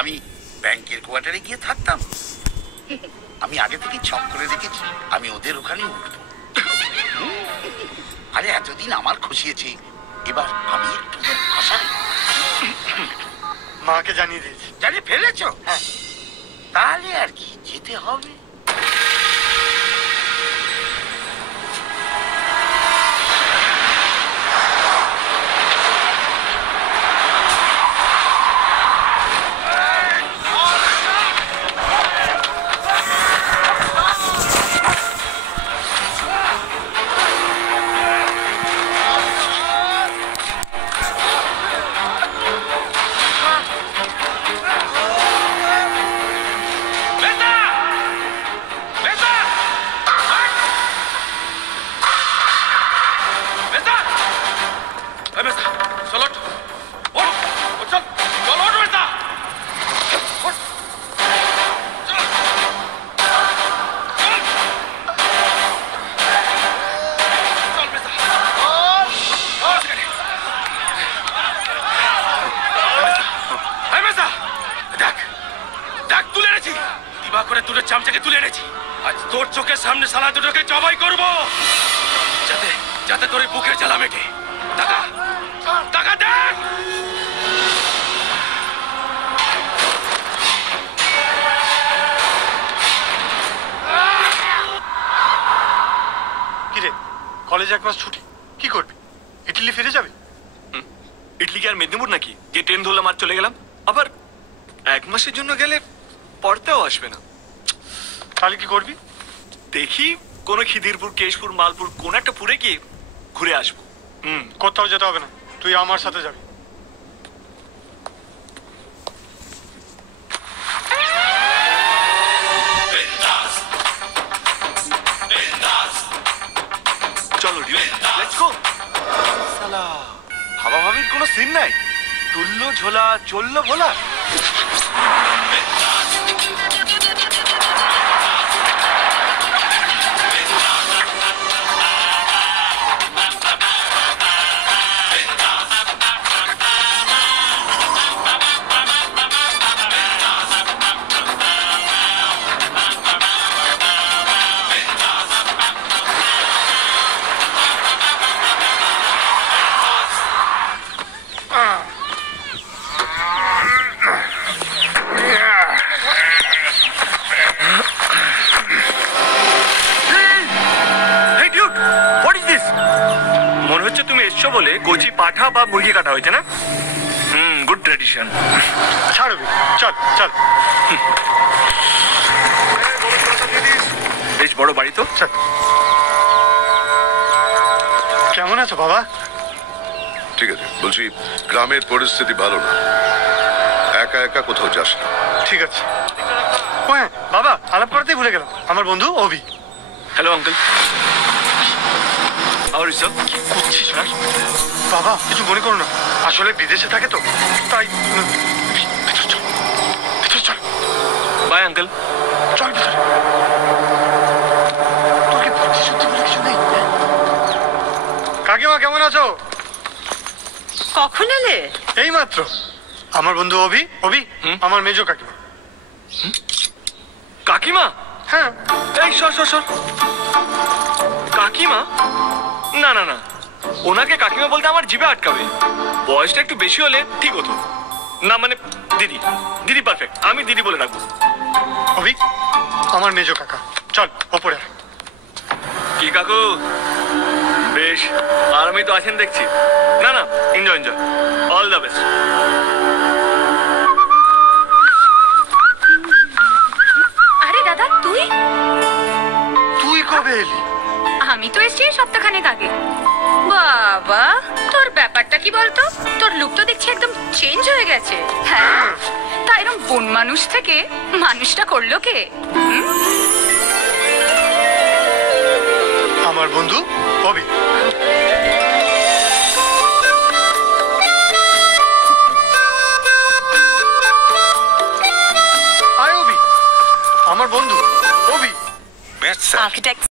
আমি ব্যাংকের কোয়ার্টারে গিয়ে থাকতাম। আমি আগে থেকে ছক করে রেখেছি, আমি ওদের ওখানে উঠব। আরে এতদিন আমার খুশিয়েছে, এবার আমি একটু আসাই। মাকে জানিয়ে দিয়েছি। জানিয়ে ফেলেছ? হ্যাঁ। তাহলে আর কি, যেতে হবে। সামনে সালা দুটোকে জবাই করবো, যাতে যাতে তোর বুকের জ্বালা মেটে। টাকা টাকা দেখ। কিরে, কলেজে 1 মাস ছুটি, কি করবি? ইটালি ফিরে যাবি? ইডলি কি আর মেদিনীপুর নাকি যে ট্রেন ধরলাম আর চলে গেলাম? আবার 1 মাসের জন্য গেলে পড়তেও আসবে না। তাহলে কি করবি? দেখি কোনো খিদিরপুর, কেশপুর, মালপুর কোন একটা পুরে গিয়ে ঘুরে আসবো। কোথাও যেতে হবে না, তুই আমার সাথে যাবি। চলো লেটস গো। সালা হাওয়া ভাবির কোনো সিন নাই, তুললো ঝোলা চললো ভোলা। বলে কচি পাঠা বা মুরগি কাটা হয়েছে না? Good tradition. ছাড়বি? চল চল। বেশ বড় বাড়ি তো। কেমন আছো বাবা? ঠিক আছে, বলছি গ্রামের পরিস্থিতি ভালো না, একা একা কোথাও যাস না। ঠিক আছে। ও হ্যাঁ বাবা, আলাপ করতেই ভুলে গেলাম, আমার বন্ধু অভি। Hello uncle. কি করছিস না বাবা? কিছু মনে করো না, আসলে বিদেশে থাকে তো তাই। চল বাই আঙ্কেল। চল ভিতরে। তোকে বুদ্ধি সত্যি বলে কিছু নেই। কাকিমা কেমন আছো? কখন এলে? এই মাত্র। আমার বন্ধু অভি। অভি আমার মেজো কাকিমা। কাকিমা? হ্যাঁ। এই সর সর সর। কাকিমা? না না না, ওনাকে কাকিমা বলতে আমার জিভে আটকাবে। বয়সটা একটু বেশি হলে ঠিক হতো। না মানে দিদি, দিদি পারফেক্ট, আমি দিদি বলে রাখবো। অভি আমার মেজো কাকা। চল ওপরে। কি কাকু, বেশ আরামই তো আছেন দেখছি। না না, enjoy enjoy, all the best. আরে দাদা, তুই তুই কবে এলি? আমি তো এসেছি সপ্তাহখানেক আগে। বাবা, তোর ব্যাপারটা কি বলতো? তোর লুক তো দেখছি একদম চেঞ্জ হয়ে গেছে। হ্যাঁ, তা এরকম বন মানুষ থেকে মানুষটা করলো কে? আমার বন্ধু অভি। আমার বন্ধু অভি। আর্কিটেক্ট